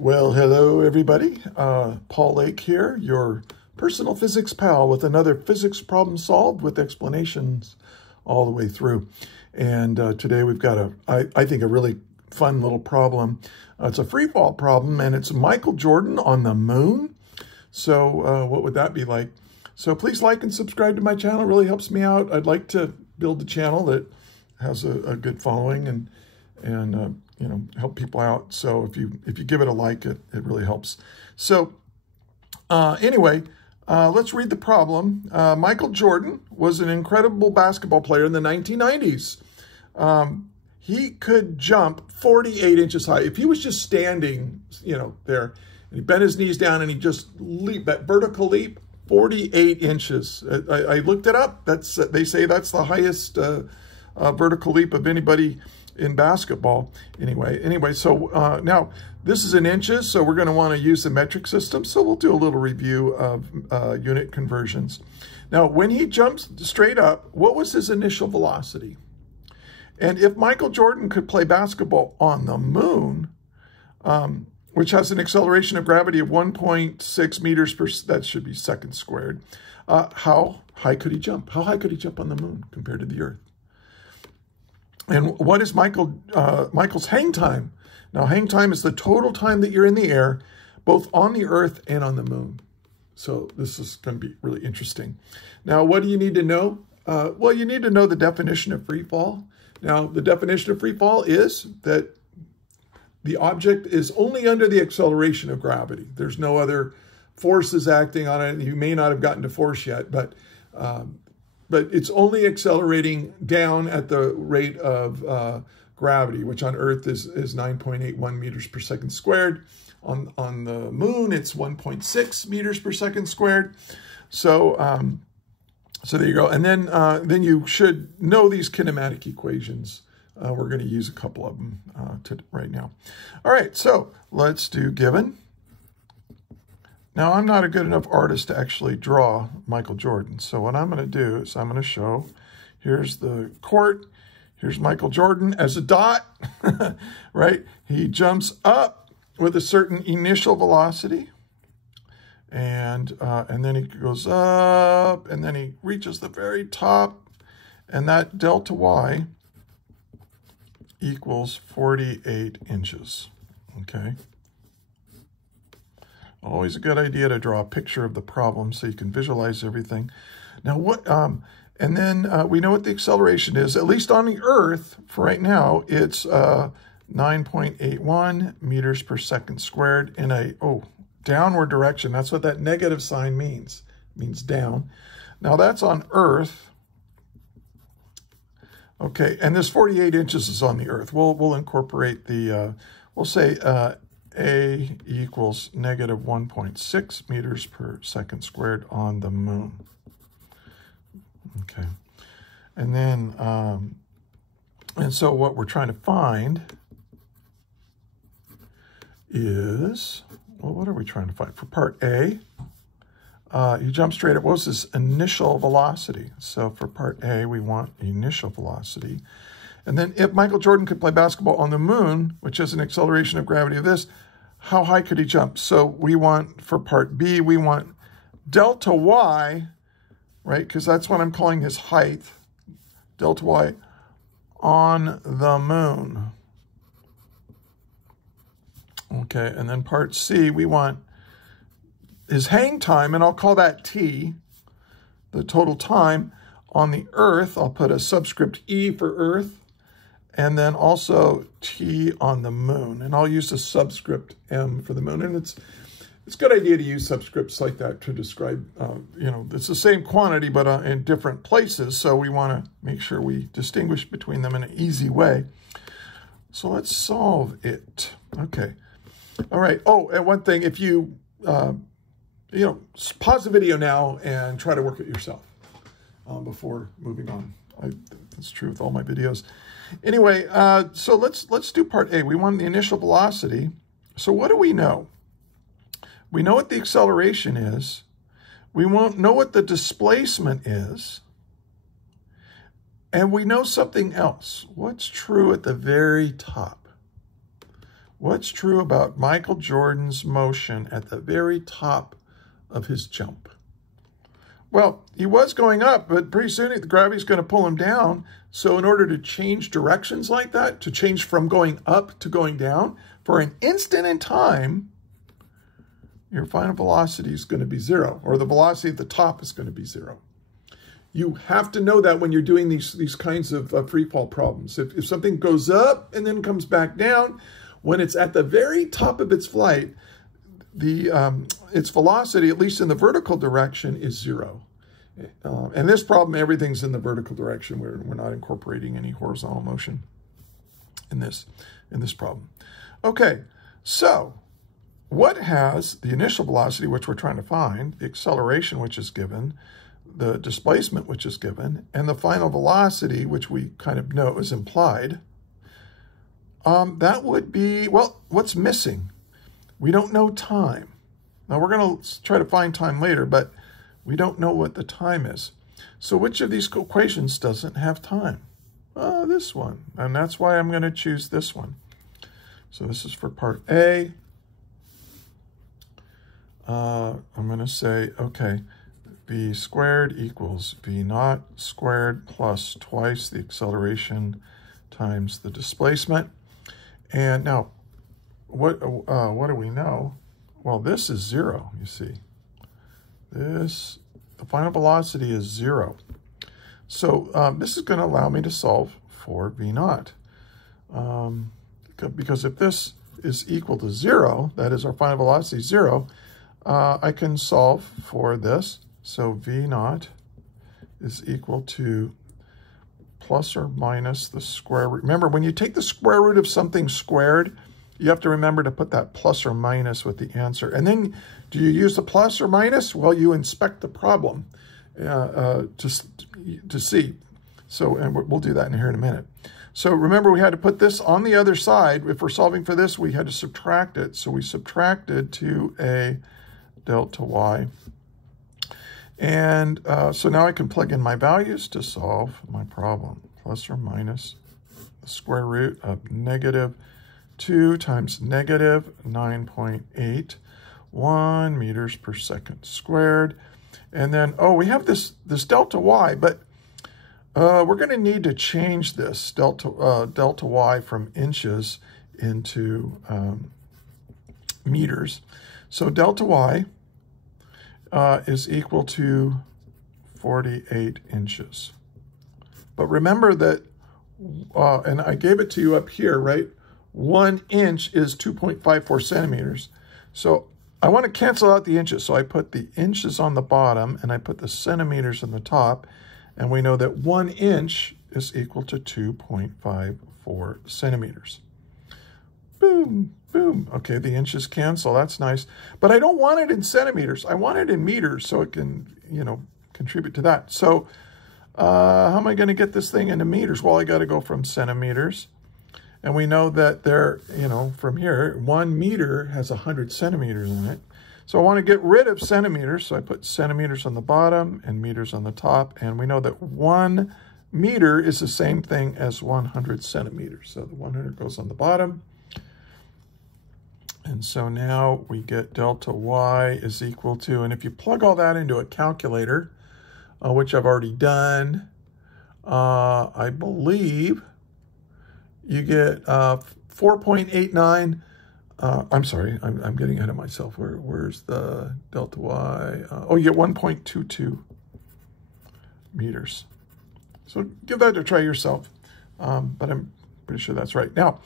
Well, hello everybody. Paul Lake here, your personal physics pal with another physics problem solved with explanations all the way through. And today we've got I think a really fun little problem. It's a free fall problem and it's Michael Jordan on the moon. So what would that be like? So please like and subscribe to my channel. It really helps me out. I'd like to build a channel that has a good following and you know, help people out. So if you give it a like, it really helps. So anyway, let's read the problem. Michael Jordan was an incredible basketball player in the 1990s. He could jump 48 inches high. If he was just standing, you know, there, and he bent his knees down and he just leaped, that vertical leap, 48 inches. I looked it up. They say that's the highest vertical leap of anybody in basketball. Anyway, so now this is in inches, so we're going to want to use the metric system. So we'll do a little review of unit conversions. Now, when he jumps straight up, what was his initial velocity? And if Michael Jordan could play basketball on the moon, which has an acceleration of gravity of 1.6 meters per, that should be seconds squared, how high could he jump? How high could he jump on the moon compared to the Earth? And what is Michael's hang time? Now, hang time is the total time that you're in the air, both on the Earth and on the moon. So this is going to be really interesting. Now, what do you need to know? Well, you need to know the definition of free fall. Now, the definition of free fall is that the object is only under the acceleration of gravity. There's no other forces acting on it. You may not have gotten to force yet, but it's only accelerating down at the rate of gravity, which on Earth is 9.81 meters per second squared. On the moon, it's 1.6 meters per second squared. So, so there you go. And then you should know these kinematic equations. We're going to use a couple of them right now. All right, so let's do given. Now, I'm not a good enough artist to actually draw Michael Jordan. So what I'm going to do is I'm going to show, here's the court, here's Michael Jordan as a dot, right? He jumps up with a certain initial velocity, and then he goes up, and then he reaches the very top, and that delta y equals 48 inches, okay? Always a good idea to draw a picture of the problem so you can visualize everything. Now, and then we know what the acceleration is, at least on the Earth, for right now, it's 9.81 meters per second squared in a, downward direction. That's what that negative sign means. It means down. Now, that's on Earth. Okay, and this 48 inches is on the Earth. We'll incorporate the, we'll say, A equals negative 1.6 meters per second squared on the moon. Okay. And then, and so what we're trying to find is, well, what are we trying to find? For part A, you jump straight up. What was his initial velocity? So for part A, we want initial velocity. And then if Michael Jordan could play basketball on the moon, which has an acceleration of gravity of this, how high could he jump? So we want, for part B, we want delta y, right? Because that's what I'm calling his height, delta y on the moon. Okay, and then part C, we want his hang time, and I'll call that T, the total time on the Earth. I'll put a subscript E for Earth. And then also T on the moon. And I'll use a subscript M for the moon. And it's a good idea to use subscripts like that to describe, you know, it's the same quantity, but in different places. So we want to make sure we distinguish between them in an easy way. So let's solve it. Okay. All right. Oh, and one thing, if you, you know, pause the video now and try to work it yourself before moving on. That's true with all my videos. Anyway, so let's do part A. We want the initial velocity. So what do we know? We know what the acceleration is. We won't know what the displacement is. And we know something else. What's true at the very top? What's true about Michael Jordan's motion at the very top of his jump? Well, he was going up, but pretty soon the gravity's going to pull him down. So in order to change directions like that, to change from going up to going down, for an instant in time, your final velocity is going to be 0, or the velocity at the top is going to be 0. You have to know that when you're doing these kinds of free fall problems. If something goes up and then comes back down, when it's at the very top of its flight, its velocity, at least in the vertical direction, is 0. In this problem, everything's in the vertical direction. We're not incorporating any horizontal motion in this problem. Okay, so what has the initial velocity, which we're trying to find, the acceleration, which is given, the displacement, which is given, and the final velocity, which we kind of know is implied? That would be, well, what's missing? We don't know time. Now, we're going to try to find time later, but we don't know what the time is. So which of these equations doesn't have time? This one. And that's why I'm going to choose this one. So this is for part A. I'm going to say, okay, v squared equals v naught squared plus twice the acceleration times the displacement. And now, what do we know? Well, this is 0, you see. The final velocity is 0. So this is going to allow me to solve for v naught. Because if this is equal to 0, that is our final velocity 0, I can solve for this. So v naught is equal to plus or minus the square root. Remember, when you take the square root of something squared, you have to remember to put that plus or minus with the answer. And then do you use the plus or minus? Well, you inspect the problem to see. So, and we'll do that in here in a minute. So remember, we had to put this on the other side. If we're solving for this, we had to subtract it. So we subtracted 2a delta y. And so now I can plug in my values to solve my problem. Plus or minus the square root of negative 2 times negative 9.81 meters per second squared. And then, oh, we have this delta y, but we're going to need to change this delta y from inches into meters. So delta y is equal to 48 inches. But remember that, and I gave it to you up here, right? 1 inch is 2.54 centimeters. So I want to cancel out the inches. So I put the inches on the bottom and I put the centimeters on the top. And we know that 1 inch is equal to 2.54 centimeters. Boom, boom. Okay, the inches cancel. That's nice. But I don't want it in centimeters. I want it in meters so it can, contribute to that. So how am I going to get this thing into meters? Well, I got to go from centimeters. And we know that there, from here, 1 meter has 100 centimeters in it. So I want to get rid of centimeters. So I put centimeters on the bottom and meters on the top. And we know that 1 meter is the same thing as 100 centimeters. So the 100 goes on the bottom. And so now we get delta y is equal to, and if you plug all that into a calculator, which I've already done, I believe you get 4.89. I'm sorry, I'm getting ahead of myself. Where's the delta y? Oh, you get 1.22 meters. So give that a try yourself, but I'm pretty sure that's right. Now,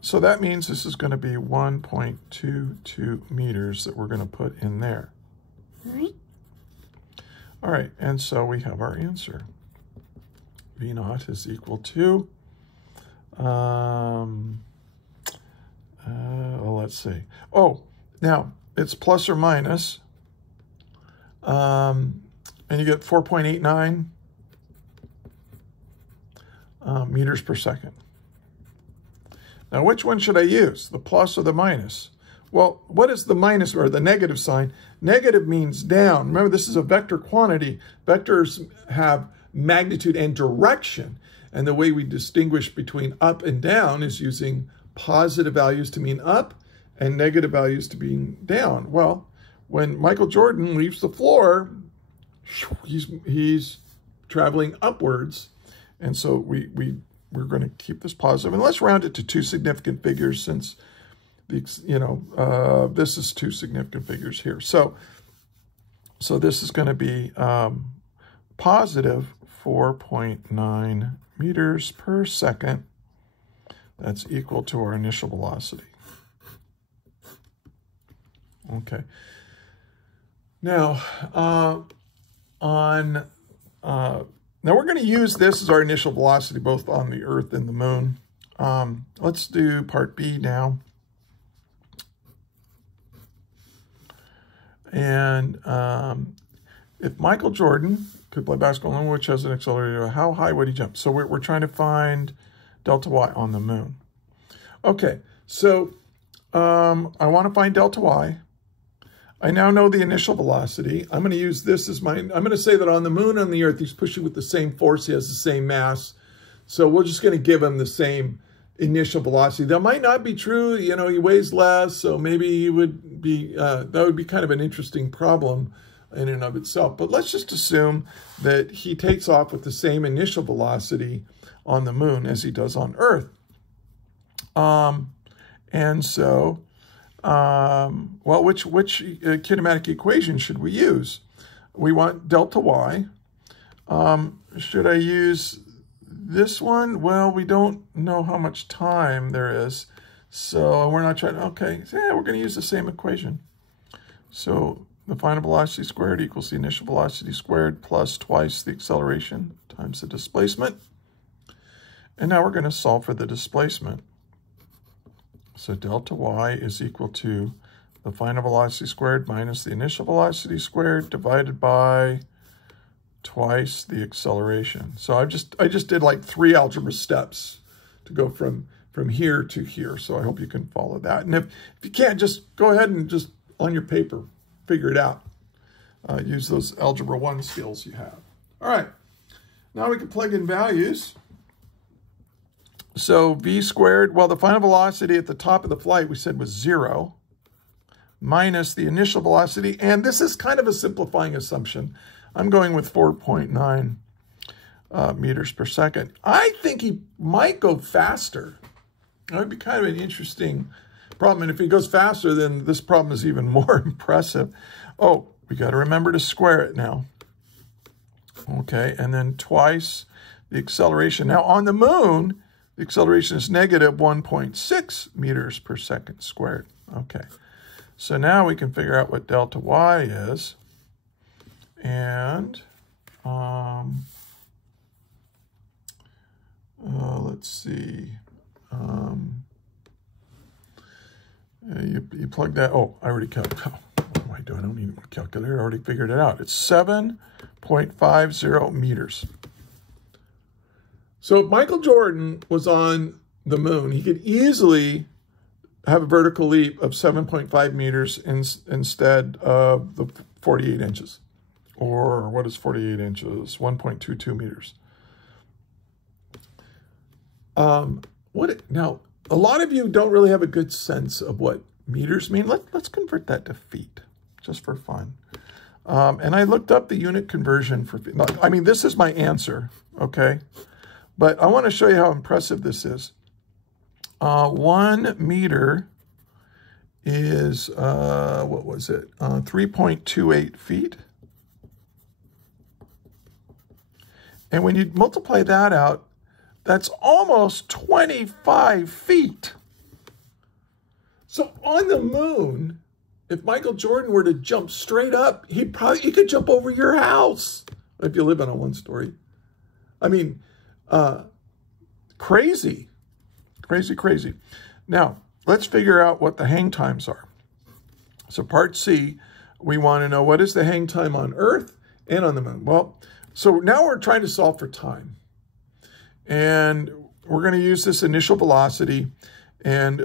so that means this is going to be 1.22 meters that we're going to put in there. All right, and so we have our answer. V naught is equal to, well, let's see. Oh, now it's plus or minus, and you get 4.89 meters per second. Now, which one should I use, the plus or the minus? Well, what is the minus or the negative sign? Negative means down. Remember, this is a vector quantity. Vectors have magnitude and direction. And the way we distinguish between up and down is using positive values to mean up and negative values to mean down. Well, when Michael Jordan leaves the floor, he's traveling upwards. And so we're going to keep this positive. And let's round it to two significant figures since, this is two significant figures here. So this is going to be positive 4.9 meters per second. That's equal to our initial velocity. Okay. Now, now we're going to use this as our initial velocity both on the Earth and the Moon. Let's do part B now. And if Michael Jordan could play basketball, which has an accelerator, how high would he jump? So we're trying to find delta y on the Moon. Okay, so I want to find delta y. I now know the initial velocity. I'm going to use this as I'm going to say that on the Moon and the Earth, he's pushing with the same force. He has the same mass. So we're just going to give him the same initial velocity. That might not be true. He weighs less. So maybe he would be, that would be kind of an interesting problem in and of itself. But let's just assume that he takes off with the same initial velocity on the Moon as he does on Earth. And so, well, which kinematic equation should we use? We want delta y. Should I use this one? Well, we don't know how much time there is. So we're not trying to, okay, so yeah, we're going to use the same equation. So the final velocity squared equals the initial velocity squared plus twice the acceleration times the displacement. And now we're going to solve for the displacement. So delta y is equal to the final velocity squared minus the initial velocity squared divided by twice the acceleration. So I just did like 3 algebra steps to go from here to here. So I hope you can follow that. And if you can't, just go ahead and just on your paper, figure it out. Use those algebra 1 skills you have. All right, now we can plug in values. So v squared, well, the final velocity at the top of the flight we said was 0 minus the initial velocity. And this is kind of a simplifying assumption. I'm going with 4.9 meters per second. I think he might go faster. That would be kind of an interesting problem. And if he goes faster, then this problem is even more impressive. Oh, we got to remember to square it now. Okay, and then twice the acceleration. Now on the Moon, the acceleration is negative 1.6 meters per second squared. Okay, so now we can figure out what delta y is. And let's see. You plug that. Oh, I already calculated. What am I doing? I don't need a calculator. I already figured it out. It's 7.50 meters. So if Michael Jordan was on the Moon, he could easily have a vertical leap of 7.5 meters instead of the 48 inches. Or what is 48 inches? 1.22 meters. Now, a lot of you don't really have a good sense of what meters mean. Let's convert that to feet, just for fun. And I looked up the unit conversion for feet. I mean, this is my answer, okay? But I want to show you how impressive this is. 1 meter is, what was it? 3.28 feet. And when you multiply that out, that's almost 25 feet. So on the Moon, if Michael Jordan were to jump straight up, he could jump over your house if you live in a 1-story. I mean, crazy, crazy, crazy. Now, let's figure out what the hang times are. So part C, we want to know what is the hang time on Earth and on the Moon. Well, so now we're trying to solve for time. And we're going to use this initial velocity. And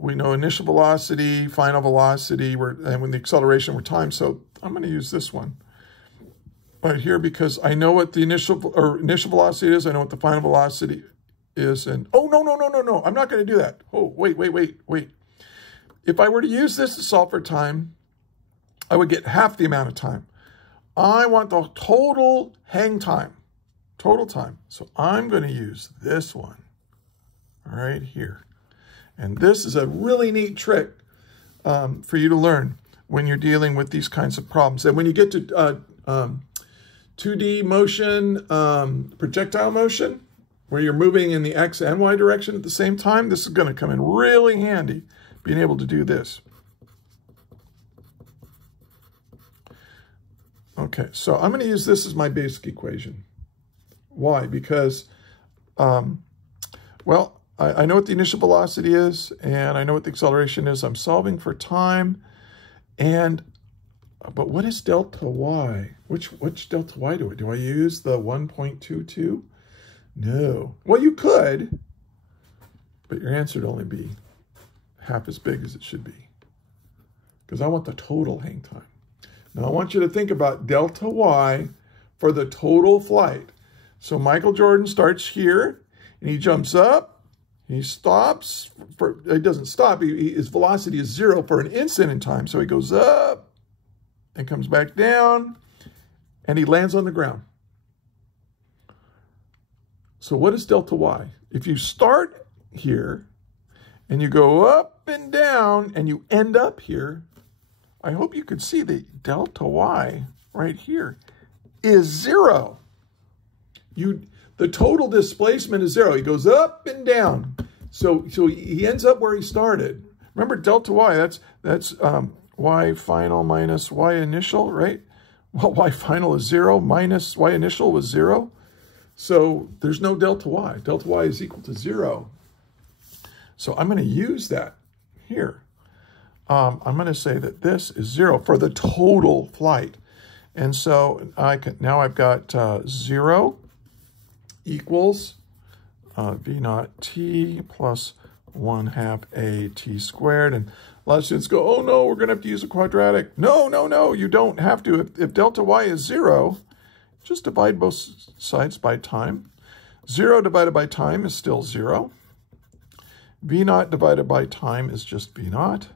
we know initial velocity, final velocity, and when the acceleration were time. So I'm going to use this one right here because I know what the initial velocity is. I know what the final velocity is an, oh, no. I'm not going to do that. Oh, wait. If I were to use this to solve for time, I would get half the amount of time. I want the total hang time, total time. So I'm going to use this one right here. And this is a really neat trick for you to learn when you're dealing with these kinds of problems. And when you get to 2D motion, projectile motion, where you're moving in the X and Y direction at the same time, this is going to come in really handy, being able to do this. Okay, so I'm going to use this as my basic equation. Why? Because, well, I know what the initial velocity is, and I know what the acceleration is. I'm solving for time, but what is delta y? Which delta y do I? Do I use the 1.22? No. Well, you could, but your answer would only be half as big as it should be, because I want the total hang time. Now, I want you to think about delta y for the total flight. So Michael Jordan starts here, and he jumps up. He stops. He doesn't stop. His velocity is 0 for an instant in time. So he goes up and comes back down, and he lands on the ground. So what is delta y? If you start here, and you go up and down, and you end up here, I hope you could see that delta y right here is 0. The total displacement is 0. He goes up and down. So he ends up where he started. Remember, delta y, that's y final minus y initial, right? Well, y final is 0 minus y initial was 0. So there's no delta y. Delta y is equal to 0. So I'm going to use that here. I'm going to say that this is 0 for the total flight. And so now I've got 0 equals v naught t plus 1/2 a t squared. And a lot of students go, oh no, we're going to have to use a quadratic. No, you don't have to. If delta y is 0, just divide both sides by time. 0 divided by time is still 0. V naught divided by time is just v naught.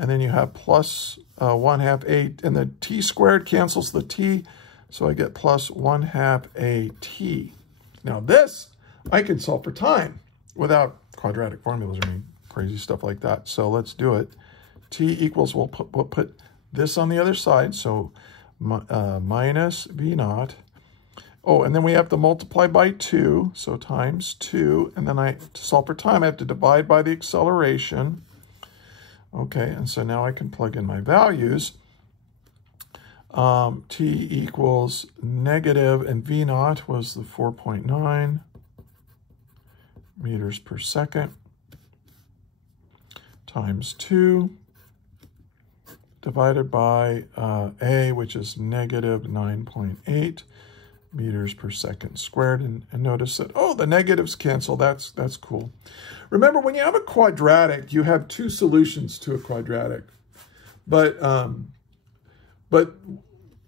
And then you have plus 1/2 a, and the t squared cancels the t, so I get plus 1/2 a t. Now this, I can solve for time without quadratic formulas or any crazy stuff like that. So let's do it. T equals, we'll put this on the other side, so minus v naught. Oh, and then we have to multiply by 2, so times 2. And then to solve for time, I have to divide by the acceleration. Okay, and so now I can plug in my values. T equals negative, and v naught was the 4.9 meters per second times 2 divided by a, which is negative 9.8 meters per second squared. And notice that, oh, the negatives cancel. That's cool. Remember, when you have a quadratic, you have two solutions to a quadratic. But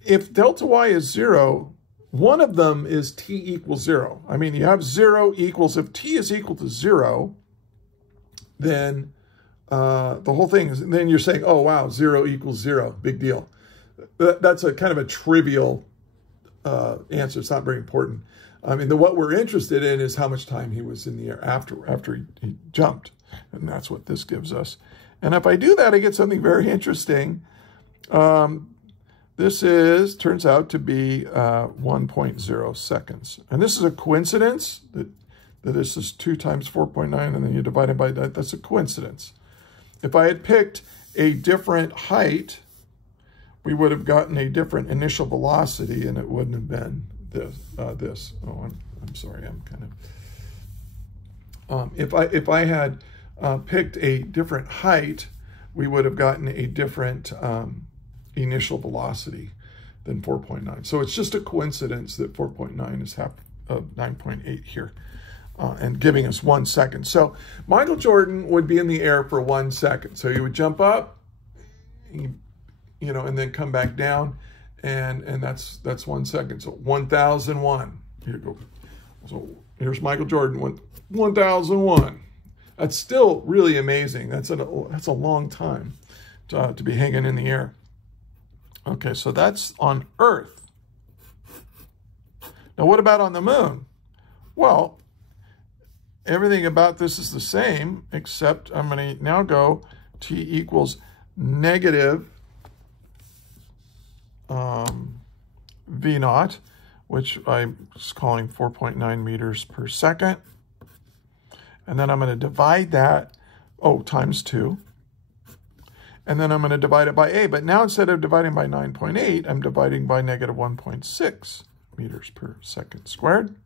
if delta y is 0, one of them is t equals 0. I mean, you have 0 equals, if t is equal to 0, then the whole thing is, then you're saying, oh, wow, 0 equals 0, big deal. That's a kind of a trivial answer. It's not very important. I mean, what we're interested in is how much time he was in the air after he jumped. And that's what this gives us. And if I do that, I get something very interesting. This turns out to be 1.0 seconds. And this is a coincidence that this is 2 times 4.9, and then you divide it by that. That's a coincidence. If I had picked a different height, we would have gotten a different initial velocity, and it wouldn't have been this. Oh, I'm sorry. I'm kind of. If I had picked a different height, we would have gotten a different initial velocity than 4.9. So it's just a coincidence that 4.9 is half of 9.8 here, and giving us 1 second. So Michael Jordan would be in the air for 1 second. So he would jump up, and then come back down, and that's 1 second. So 1001. Here you go. So Here's Michael Jordan, 1001. That's still really amazing. That's a long time to be hanging in the air. Okay, so that's on Earth. Now, what about on the moon? Well, everything about this is the same, except I'm going to now go T equals negative V naught, which I'm just calling 4.9 meters per second. And then I'm going to divide that, times 2. And then I'm going to divide it by A. But now instead of dividing by 9.8, I'm dividing by negative 1.6 meters per second squared.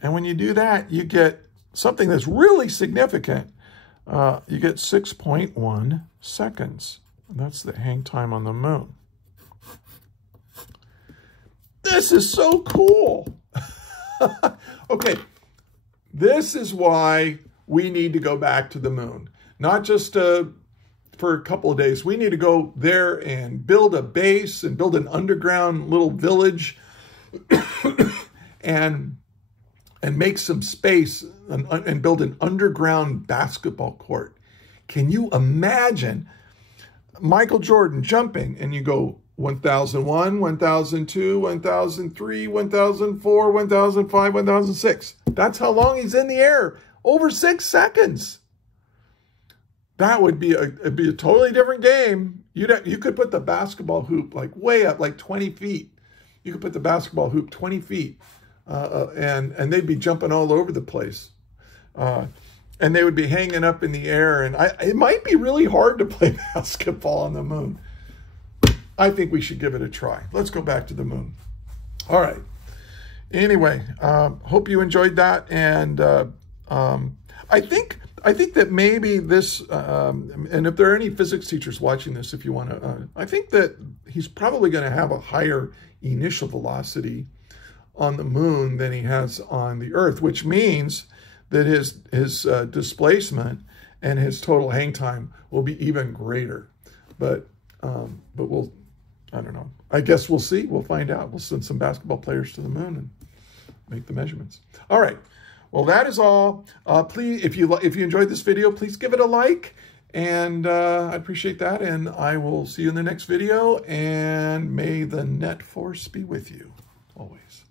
And when you do that, you get something that's really significant. You get 6.1 seconds. And that's the hang time on the moon. This is so cool. Okay, this is why we need to go back to the moon. Not just for a couple of days. We need to go there and build a base and build an underground little village and make some space and build an underground basketball court. Can you imagine Michael Jordan jumping and you go 1001, 1002, 1003, 1004, 1005, 1006. That's how long he's in the air. Over 6 seconds. That would be it'd be a totally different game. You could put the basketball hoop like way up, like 20 feet. You could put the basketball hoop 20 feet, and they'd be jumping all over the place. And they would be hanging up in the air. And it might be really hard to play basketball on the moon. I think we should give it a try. Let's go back to the moon. All right. Anyway, hope you enjoyed that. And I think that maybe this, and if there are any physics teachers watching this, if you want to, I think that he's probably going to have a higher initial velocity on the moon than he has on the Earth, which means that his displacement and his total hang time will be even greater. But we'll, I don't know. I guess we'll see. We'll find out. We'll send some basketball players to the moon and make the measurements. All right. Well, that is all. Please, if you enjoyed this video, please give it a like, and I appreciate that. And I will see you in the next video. And may the net force be with you always.